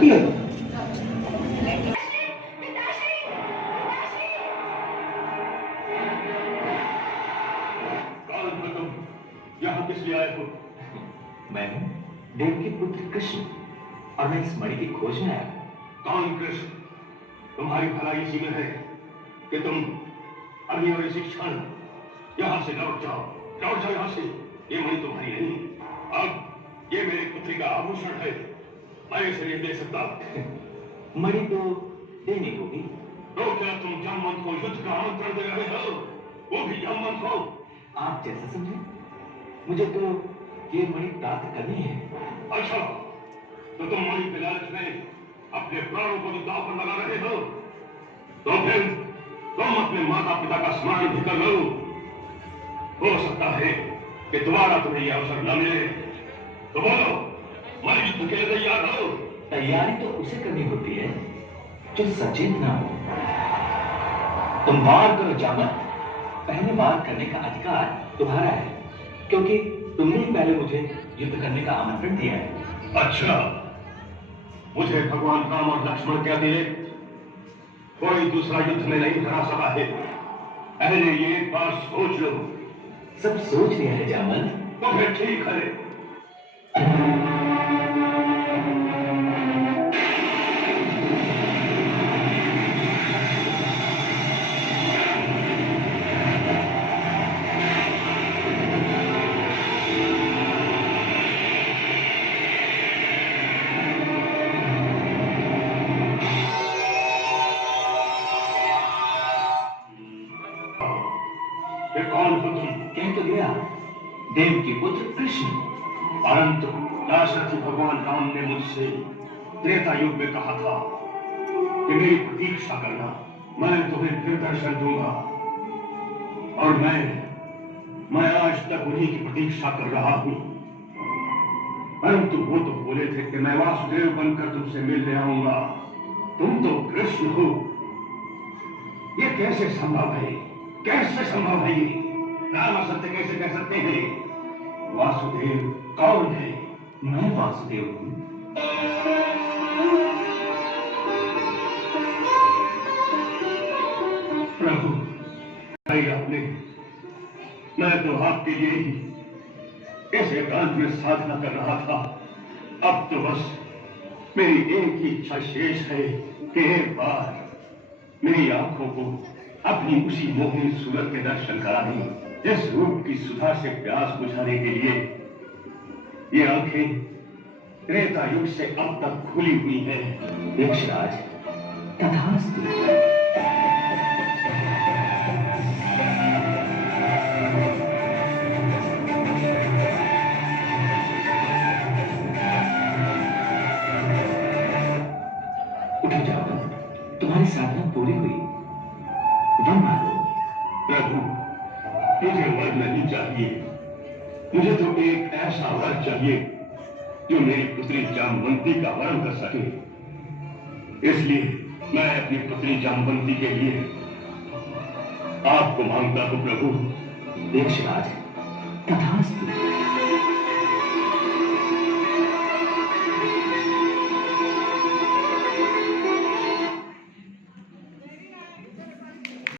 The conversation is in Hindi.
रखिए। कौन हो तुम? यहाँ किस लिए आए हो? मैं हूँ देव के पुत्र कृष्ण और मैं इस मणि की खोज में आया हूँ। कौन कृष्ण? तुम्हारी भलाई इसी में है कि तुम अभी और इसी क्षण यहाँ से लौट जाओ यहाँ से। ये मणि तुम्हारी नहीं, अब ये मेरी पुत्री का आभूषण है, मैं इसे नहीं दे सकता। मणि तो देनी होगी। तो क्या तुम जामवंत को युद्ध का आमंत्रण दे रहे हो? वो भी जामवंत हो? आप जैसा समझे, मुझे तो ये मणि प्राप्त करनी है। अच्छा, तो तुम मणि के लालच में अपने प्राणों को भी दांव पर लगा रहे हो? तो फिर तुम अपने माता पिता का स्मरण भी कर लो। हो सकता है कि दोबारा तुम्हें यह अवसर न मिले। तो बोलो, मणि युद्ध के लिए तैयार हो? तैयारी तो उसे करनी होती है जो सचेत ना हो। तुम वार करो जामवंत, पहले वार करने का अधिकार तुम्हारा है, क्योंकि तुमने ही पहले मुझे युद्ध करने का आमंत्रण दिया है। अच्छा, मुझे भगवान राम और लक्ष्मण क्या दिए? कोई दूसरा युद्ध में नहीं हरा सका है। पहले ये एक बार सोच लो। सब सोच लिया है जामवंत। तो फिर ठीक है। कौन हो तुम? कह तो गया, देव के पुत्र कृष्ण। परंतु दाशरथी भगवान राम ने मुझसे त्रेता युग में कहा था कि मेरी प्रतीक्षा करना, मैं तुम्हें फिर दर्शन दूंगा। और मैं आज तक उन्हीं की प्रतीक्षा कर रहा हूं। परंतु वो तो बोले थे कि मैं वासुदेव बनकर तुमसे मिलने आऊंगा। तुम तो कृष्ण हो। ये कैसे संभव है? कैसे संभव है ये? राम असत्य कैसे कह सकते हैं? वासुदेव कौन है? मैं वासुदेव हूँ। प्रभु, आपने, मैं तो आपके लिए ही इस एकांत में साधना कर रहा था। अब तो बस मेरी एक ही इच्छा शेष है कि एक बार मेरी आंखों को अपनी उसी मोहिनी सूरत के दर्शन करा दें, जिस रूप की सुधा से प्यास बुझाने के लिए ये आंखें त्रेता युग से अब तक खुली हुई हैं। यक्षराज, तथास्तु। उठो जामवंत, तुम्हारी साधना पूरी हुई। वन मारो। प्रभु, मुझे वर नहीं चाहिए। मुझे तो एक ऐसा वर चाहिए जो मेरी पुत्री जामवंती का वरण कर सके। इसलिए मैं अपनी पुत्री जामवंती के लिए आपको मांगता हूं प्रभु। यक्षराज, तथास्तु।